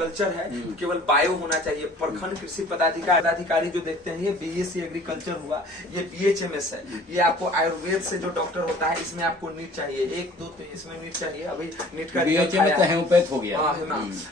Agriculture है केवल bio होना चाहिए। प्रखंड कृषि पदाधिकारी जो देखते हैं ये बीएससी एग्रीकल्चर हुआ, ये बीएचएमएस है। ये आपको आयुर्वेद से जो डॉक्टर होता है इसमें आपको नीट चाहिए, 1-2 तो इसमें नीट चाहिए। अभी नीट का होम्योपैथ हो गया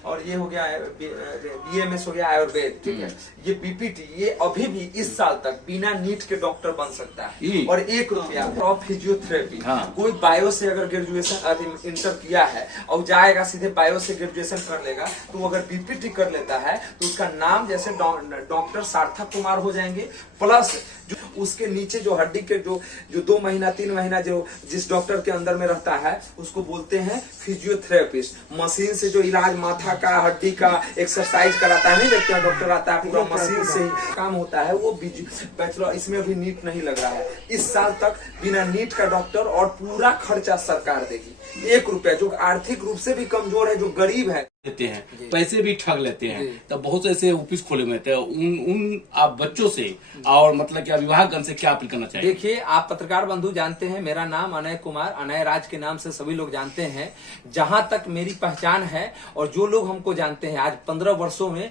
और ये हो गया बीएमएस हो गया आयुर्वेद, ठीक है। ये बीपीटी ये अभी भी इस साल तक बिना नीट के डॉक्टर बन सकता है। और 1 रुपया ऑफ फिजियोथेरेपी, कोई बायो से अगर ग्रेजुएशन इंटर किया है और जाएगा सीधे बायो से ग्रेजुएशन कर लेगा, तो अगर बीपीटी कर लेता है तो उसका नाम जैसे डॉक्टर सार्थक कुमार हो जाएंगे, प्लस जो उसके नीचे जो हड्डी के जो 2 महीना 3 महीना जो जिस डॉक्टर के अंदर में रहता है उसको बोलते हैं फिजियोथेरेपिस्ट। मशीन से जो इलाज माथा का हड्डी का एक्सरसाइज कराता है, नहीं देखते हैं डॉक्टर आता है पूरा मशीन से ही काम होता है, वो बैचलर। इसमें अभी नीट नहीं लग रहा है। इस साल तक बिना नीट का डॉक्टर और पूरा खर्चा सरकार देगी। 1 रुपया जो आर्थिक रूप से भी कमजोर है, जो गरीब है, लेते हैं पैसे भी ठग लेते हैं। तब बहुत से ऐसे ऑफिस खोले हुए थे, उन आप बच्चों से और मतलब कि अभिभावकगण से क्या अपील करना चाहिए? देखिए, आप पत्रकार बंधु जानते हैं मेरा नाम अनय कुमार, अनय राज के नाम से सभी लोग जानते हैं। जहां तक मेरी पहचान है और जो लोग हमको जानते हैं, आज 15 वर्षों में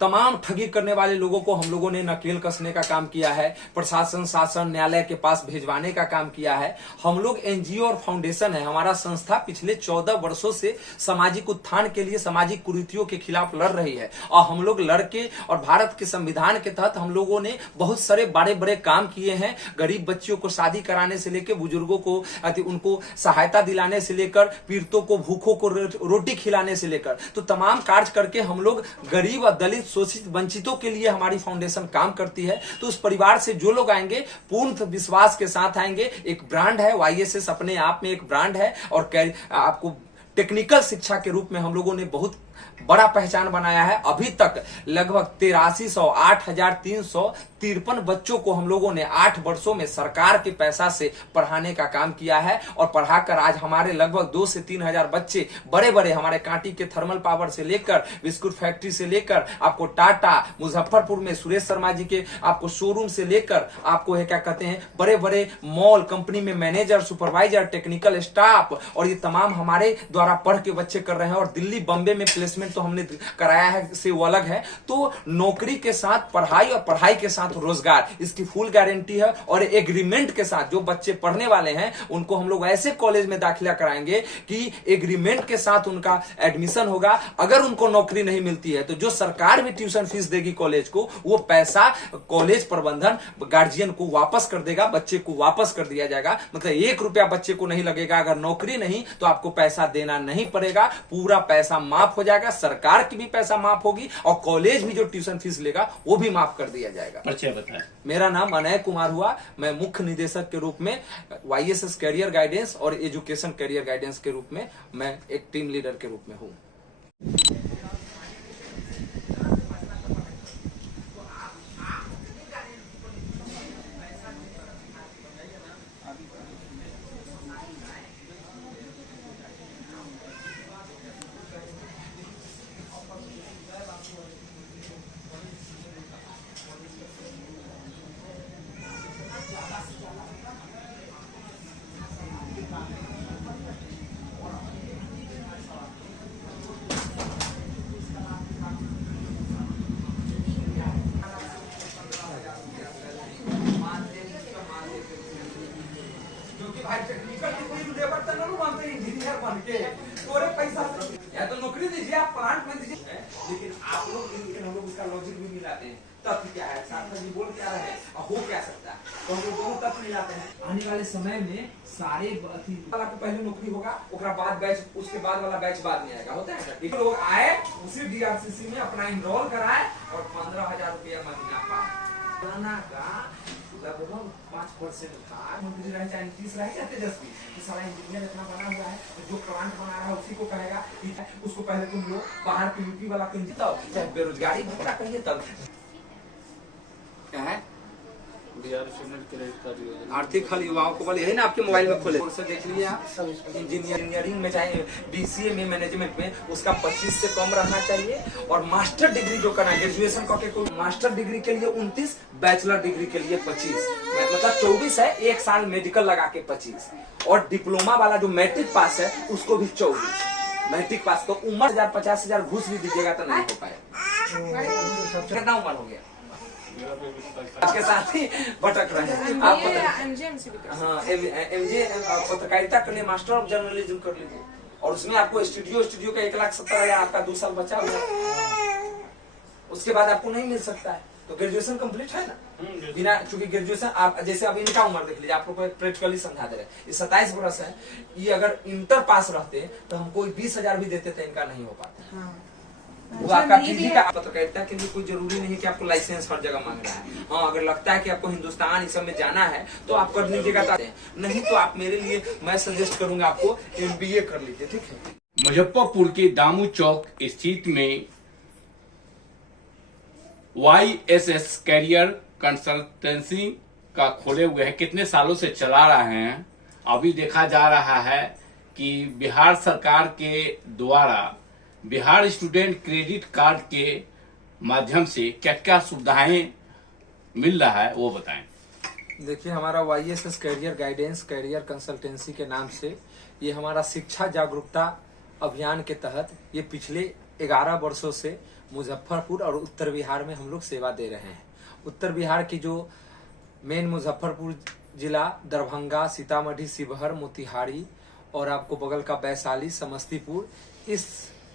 तमाम ठगी करने वाले लोगों को हम लोगों ने नकेल कसने का काम किया है, प्रशासन शासन न्यायालय के पास भेजवाने का काम किया है। हम लोग एनजीओ और फाउंडेशन है, हमारा संस्था पिछले 14 वर्षों से सामाजिक उत्थान के लिए, सामाजिक कुरीतियों के खिलाफ लड़ रही है। और हम लोग लड़के और भारत के संविधान के तहत हम लोगों ने बहुत सारे बड़े बड़े काम किए हैं। गरीब बच्चियों को शादी कराने से लेकर, बुजुर्गों को उनको सहायता दिलाने से लेकर, पीड़ितों को भूखों को रोटी खिलाने से लेकर, तो तमाम कार्य करके हम लोग गरीब और दलित शोषित वंचितों के लिए हमारी फाउंडेशन काम करती है। तो उस परिवार से जो लोग आएंगे पूर्ण विश्वास के साथ आएंगे। एक ब्रांड है वाईएसएस, अपने आप में एक ब्रांड है। और आपको टेक्निकल शिक्षा के रूप में हम लोगों ने बहुत बड़ा पहचान बनाया है। अभी तक लगभग 8353 बच्चों को हम लोगों ने 8 वर्षों में सरकार के पैसा से पढ़ाने का काम किया है। और पढ़ाकर आज हमारे लगभग 2 से 3 हजार बच्चे बड़े बड़े, हमारे कांटी के थर्मल पावर से लेकर, बिस्कुट फैक्ट्री से लेकर, आपको टाटा मुजफ्फरपुर में सुरेश शर्मा जी के आपको शोरूम से लेकर, आपको है क्या कहते हैं, बड़े बड़े मॉल कंपनी में मैनेजर, सुपरवाइजर, टेक्निकल स्टाफ, और ये तमाम हमारे द्वारा पढ़ के बच्चे कर रहे हैं। और दिल्ली बम्बे में प्लेसमेंट तो हमने कराया है, से वो अलग है। तो नौकरी के साथ पढ़ाई और पढ़ाई के साथ रोजगार, इसकी फुल गारंटी है। और एग्रीमेंट के साथ जो बच्चे पढ़ने वाले हैं उनको हम लोग ऐसे कॉलेज में दाखिला कराएंगे कि एग्रीमेंट के साथ उनका एडमिशन होगा। अगर उनको नौकरी नहीं मिलती है तो जो सरकार भी ट्यूशन फीस देगी कॉलेज को, वो पैसा कॉलेज प्रबंधन गार्जियन को वापस कर देगा, बच्चे को वापस कर दिया जाएगा। मतलब 1 रुपया बच्चे को नहीं लगेगा। अगर नौकरी नहीं तो आपको पैसा देना नहीं पड़ेगा, पूरा पैसा माफ हो जाएगा। सरकार की भी पैसा माफ होगी और कॉलेज भी जो ट्यूशन फीस लेगा वो भी माफ कर दिया जाएगा। परिचय बताएं। मेरा नाम अनय कुमार हुआ। मैं मुख्य निदेशक के रूप में वाईएसएस कैरियर गाइडेंस और एजुकेशन कैरियर गाइडेंस के रूप में मैं एक टीम लीडर के रूप में हूँ। या तो नौकरी दीजिए, आप प्लांट में दीजिए, लेकिन आप लोग हम लोग उसका लॉजिक भी मिलाते हैं। तथ्य क्या है, सार्थक जी बोल क्या रहे हैं और हो क्या सकता है, तो हम लोग दोनों तथ्य मिलाते हैं। आने वाले समय में सारे वाला को पहले नौकरी होगा, उसके बाद बैच, उसके बाद वाला बैच बाद में आएगा। होता है लोग आए उसी डीआरसीसी में अपना इनरोल कराए और 15,000 रुपया महीना पाए। लगभग 5% था। मंत्री रहे चाहे नीतीश रहे या तेजस्वी, सारा इंजीनियर इतना बना हुआ है, जो प्लांट बना रहा है उसी को कहेगा उसको पहले तुम लोग बाहर के यूपी वाला को चाहे बेरोजगारी भरा कहिए तब क्या है आर्थिक हल युवाओं को बल, यही ना आपके मोबाइल में खोले से देख लिए आप। इंजीनियरिंग में चाहे बीसीए में, मैनेजमेंट में, उसका 25 से कम रहना चाहिए। और मास्टर डिग्री जो करना है, ग्रेजुएशन करके कोई मास्टर डिग्री के लिए 29, बैचलर डिग्री के लिए 25, मतलब 24 है। 1 साल मेडिकल लगा के 25, और डिप्लोमा वाला जो मैट्रिक पास है उसको भी 24। मैट्रिक पास, तो उम्र 50,000 घूस भी दीजिएगा तो नहीं हो पाएगा। कितना उम्र हो गया आपके साथ ही भटक रहे हैं आप? हाँ, MJ पत्रकारिता कर लिए, मास्टर ऑफ जर्नलिज्म कर लीजिए, और उसमें आपको स्टूडियो का 1,70,000 आपका 2 साल बचा हुआ, उसके बाद आपको नहीं मिल सकता है। तो ग्रेजुएशन कंप्लीट है ना, बिना, चूंकि ग्रेजुएशन आप जैसे अभी इनका उम्र देख लीजिए, आपको प्रैक्टिकली समझा दे रहे हैं, ये 27 वर्ष है, ये अगर इंटर पास रहते तो हमको 20,000 भी देते थे, इनका नहीं हो पाता। वो आपका पीजी का पत्रकारिता के लिए कोई जरूरी नहीं कि आपको लाइसेंस हर जगह मांग रहा है। हाँ, अगर लगता है कि आपको हिंदुस्तान इस सब में जाना है तो आप कर लीजिएगा, नहीं तो आप मेरे लिए, मैं सजेस्ट करूंगा आपको MBA कर लीजिए, ठीक है। मुजफ्फरपुर के दामू चौक स्थित में YSS कैरियर कंसल्टेंसी का खोले हुए हैं, कितने सालों से चला रहे हैं। अभी देखा जा रहा है कि बिहार सरकार के द्वारा बिहार स्टूडेंट क्रेडिट कार्ड के माध्यम से क्या क्या सुविधाएं मिल रहा है, वो बताएं। देखिए, हमारा YSS career guidance career consultancy के नाम से ये हमारा शिक्षा जागरूकता अभियान के तहत ये पिछले 11 वर्षों से मुजफ्फरपुर और उत्तर बिहार में हम लोग सेवा दे रहे हैं। उत्तर बिहार की जो मेन मुजफ्फरपुर जिला, दरभंगा, सीतामढ़ी, शिवहर, मोतिहारी और आपको बगल का वैशाली, समस्तीपुर, इस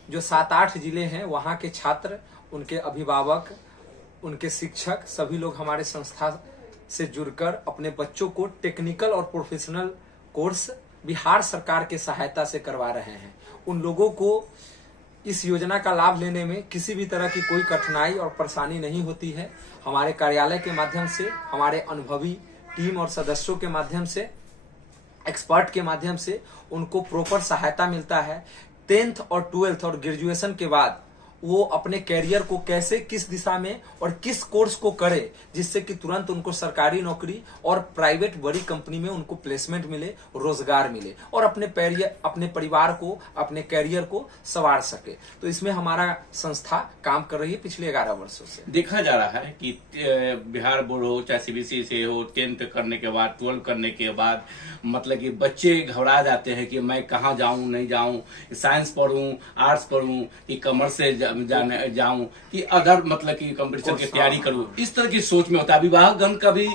जो 7-8 जिले हैं, वहाँ के छात्र, उनके अभिभावक, उनके शिक्षक, सभी लोग हमारे संस्था से जुड़कर अपने बच्चों को टेक्निकल और प्रोफेशनल कोर्स बिहार सरकार के सहायता से करवा रहे हैं। उन लोगों को इस योजना का लाभ लेने में किसी भी तरह की कोई कठिनाई और परेशानी नहीं होती है। हमारे कार्यालय के माध्यम से, हमारे अनुभवी टीम और सदस्यों के माध्यम से, एक्सपर्ट के माध्यम से उनको प्रॉपर सहायता मिलता है। 10th और 12th और ग्रेजुएशन के बाद वो अपने कैरियर को कैसे, किस दिशा में और किस कोर्स को करे, जिससे कि तुरंत उनको सरकारी नौकरी और प्राइवेट बड़ी कंपनी में उनको प्लेसमेंट मिले, रोजगार मिले और अपने परिवार को, अपने कैरियर को संवार सके। तो इसमें हमारा संस्था काम कर रही है पिछले 11 वर्षों से। देखा जा रहा है कि बिहार बोर्ड हो चाहे CBSE से हो, 10th करने के बाद, 12 करने के बाद, मतलब कि बच्चे घबरा जाते हैं कि मैं कहाँ जाऊं, नहीं जाऊं, साइंस पढ़ूं, आर्ट्स पढ़ूं, कि कॉमर्स से जाऊं, कि अदर मतलब कि कंपटीशन की तैयारी करूं, इस तरह की सोच में होता है। अभिभावकगण का भी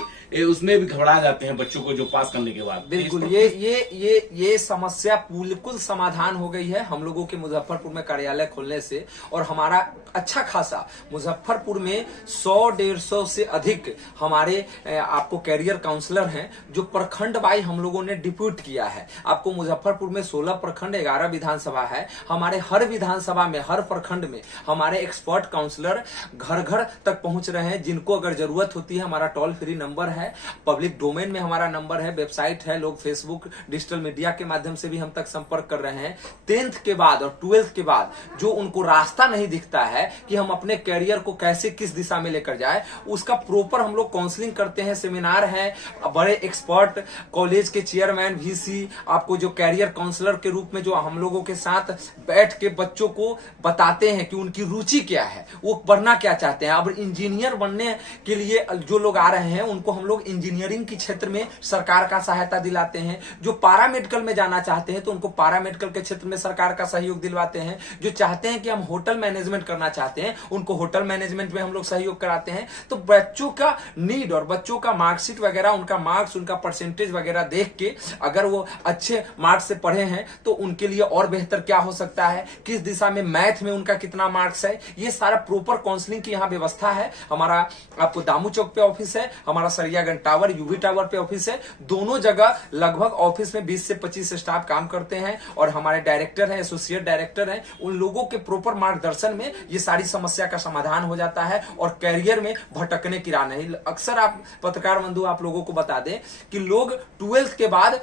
उसमें भी घबरा जाते हैं बच्चों को जो पास करने के बाद। बिल्कुल, ये समस्या बिल्कुल समाधान हो गई है हम लोगों के मुजफ्फरपुर में कार्यालय खोलने से। और हमारा अच्छा खासा मुजफ्फरपुर में 100-150 से अधिक हमारे आपको कैरियर काउंसलर हैं, जो प्रखंड वाई हम लोगों ने डिप्यूट किया है। आपको मुजफ्फरपुर में 16 प्रखंड, 11 विधानसभा है। हमारे हर विधानसभा में, हर प्रखंड में हमारे एक्सपर्ट काउंसलर घर घर तक पहुंच रहे हैं। जिनको अगर जरूरत होती है, हमारा टोल फ्री नंबर है, पब्लिक डोमेन में हमारा नंबर है, वेबसाइट है, लोग फेसबुक, डिजिटल मीडिया के माध्यम से भी हम तक संपर्क कर रहे हैं। 10th के बाद और 12th के बाद जो उनको रास्ता नहीं दिखता है कि हम अपने कैरियर को कैसे, किस दिशा में लेकर जाए, उसका प्रॉपर हम लोग काउंसलिंग करते हैं, सेमिनार है, बड़े एक्सपर्ट, कॉलेज के चेयरमैन, VC, आपको जो कैरियर काउंसलर के रूप में जो हम लोगों के साथ बैठ के बच्चों को बताते हैं कि उनकी रुचि क्या है, वो पढ़ना क्या चाहते हैं। अब इंजीनियर बनने के लिए जो लोग आ रहे हैं, उनको हम लोग इंजीनियरिंग के क्षेत्र में सरकार का सहायता दिलाते हैं। जो पारामेडिकल में जाना चाहते हैं तो उनको पारामेडिकल के क्षेत्र में सरकार का सहयोग दिलवाते हैं। जो चाहते हैं कि हम होटल मैनेजमेंट करना चाहते हैं, उनको होटल मैनेजमेंट में हम लोग सहयोग कराते हैं। तो बच्चों का नीड और बच्चों का मार्कशीट वगैरह, उनका मार्क्स, उनका परसेंटेज वगैरह देख के अगर वो अच्छे मार्क्स से पढ़े हैं तो उनके लिए और बेहतर क्या हो सकता है, किस दिशा में, मैथ में उनका कितना मार्क्स है, ये सारा प्रॉपर काउंसलिंग की यहाँ व्यवस्था है। हमारा आपको दामू चौक पे ऑफिस है, हमारा सरियागंज टावर, UV टावर पे ऑफिस है। दोनों जगह लगभग ऑफिस में 20 से 25 स्टाफ काम करते हैं और हमारे डायरेक्टर हैं, एसोसिएट डायरेक्टर हैं। उन लोगों के प्रॉपर मार्गदर्शन में ये सारी समस्या का समाधान हो जाता है और कैरियर में भटकने की राह नहीं। अक्सर आप पत्रकार बंधु आप लोगों को बता दें कि लोग 12th के बाद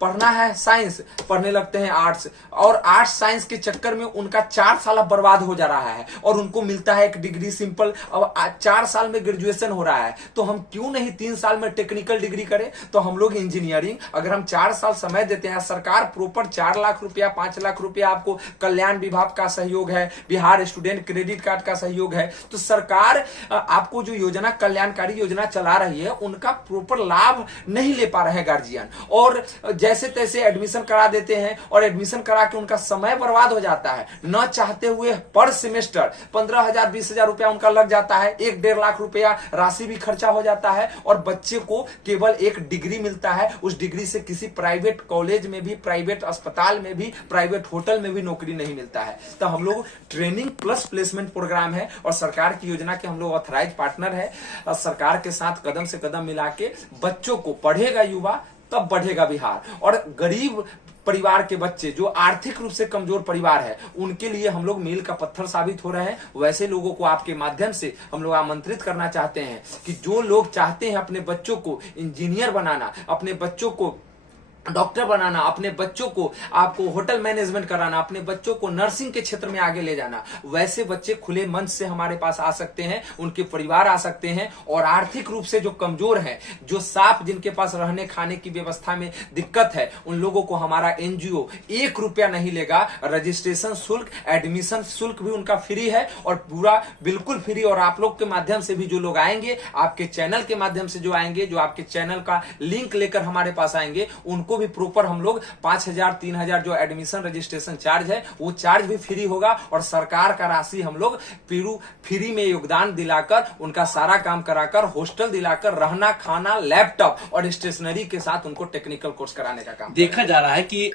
पढ़ना है साइंस, पढ़ने लगते हैं आर्ट्स, और आर्ट्स साइंस के चक्कर में उनका 4 साल अब बर्बाद हो जा रहा है और उनको मिलता है एक डिग्री सिंपल। अब 4 साल में ग्रेजुएशन हो रहा है तो हम क्यों नहीं 3 साल में टेक्निकल डिग्री करें। तो हम लोग इंजीनियरिंग, अगर हम 4 साल समय देते हैं, सरकार प्रॉपर 4 लाख रुपया, 5 लाख रुपया, आपको कल्याण विभाग का सहयोग है, बिहार स्टूडेंट क्रेडिट कार्ड का सहयोग है, तो सरकार आपको जो योजना, कल्याणकारी योजना चला रही है, उनका प्रॉपर लाभ नहीं ले पा रहे हैं गार्जियन। और जैसे तैसे एडमिशन करा देते हैं और एडमिशन करा के उनका समय बर्बाद हो जाता है। न चाहते हुए पर सेमेस्टर 15,000 20,000 रुपया उनका लग जाता है, 1-1.5 लाख रुपया राशि भी खर्चा हो जाता है और बच्चे को केवल एक डिग्री मिलता है। उस डिग्री से किसी प्राइवेट कॉलेज में भी, प्राइवेट अस्पताल में भी, प्राइवेट होटल में भी नौकरी नहीं मिलता है। तो हम लोग ट्रेनिंग प्लस प्लेसमेंट प्रोग्राम है और सरकार की योजना के हम लोग ऑथराइज पार्टनर है। सरकार के साथ कदम से कदम मिला के बच्चों को, पढ़ेगा युवा तब बढ़ेगा बिहार। और गरीब परिवार के बच्चे जो आर्थिक रूप से कमजोर परिवार है, उनके लिए हम लोग मील का पत्थर साबित हो रहे हैं। वैसे लोगों को आपके माध्यम से हम लोग आमंत्रित करना चाहते हैं कि जो लोग चाहते हैं अपने बच्चों को इंजीनियर बनाना, अपने बच्चों को डॉक्टर बनाना, अपने बच्चों को आपको होटल मैनेजमेंट कराना, अपने बच्चों को नर्सिंग के क्षेत्र में आगे ले जाना, वैसे बच्चे खुले मंच से हमारे पास आ सकते हैं, उनके परिवार आ सकते हैं। और आर्थिक रूप से जो कमजोर हैं, जो साफ, जिनके पास रहने खाने की व्यवस्था में दिक्कत है, उन लोगों को हमारा एनजीओ 1 रुपया नहीं लेगा। रजिस्ट्रेशन शुल्क, एडमिशन शुल्क भी उनका फ्री है और पूरा बिल्कुल फ्री। और आप लोग के माध्यम से भी जो लोग आएंगे, आपके चैनल के माध्यम से जो आएंगे, जो आपके चैनल का लिंक लेकर हमारे पास आएंगे, उनको भी प्रॉपर हम लोग 5,000 3,000 जो एडमिशन रजिस्ट्रेशन चार्ज है, वो चार्ज भी फ्री होगा। और सरकार का राशि हम लोग फ्री में योगदान दिलाकर, उनका सारा काम कराकर, हॉस्टल दिलाकर, रहना खाना, लैपटॉप और स्टेशनरी के साथ उनको टेक्निकल कोर्स कराने का काम देखा जा रहा है कि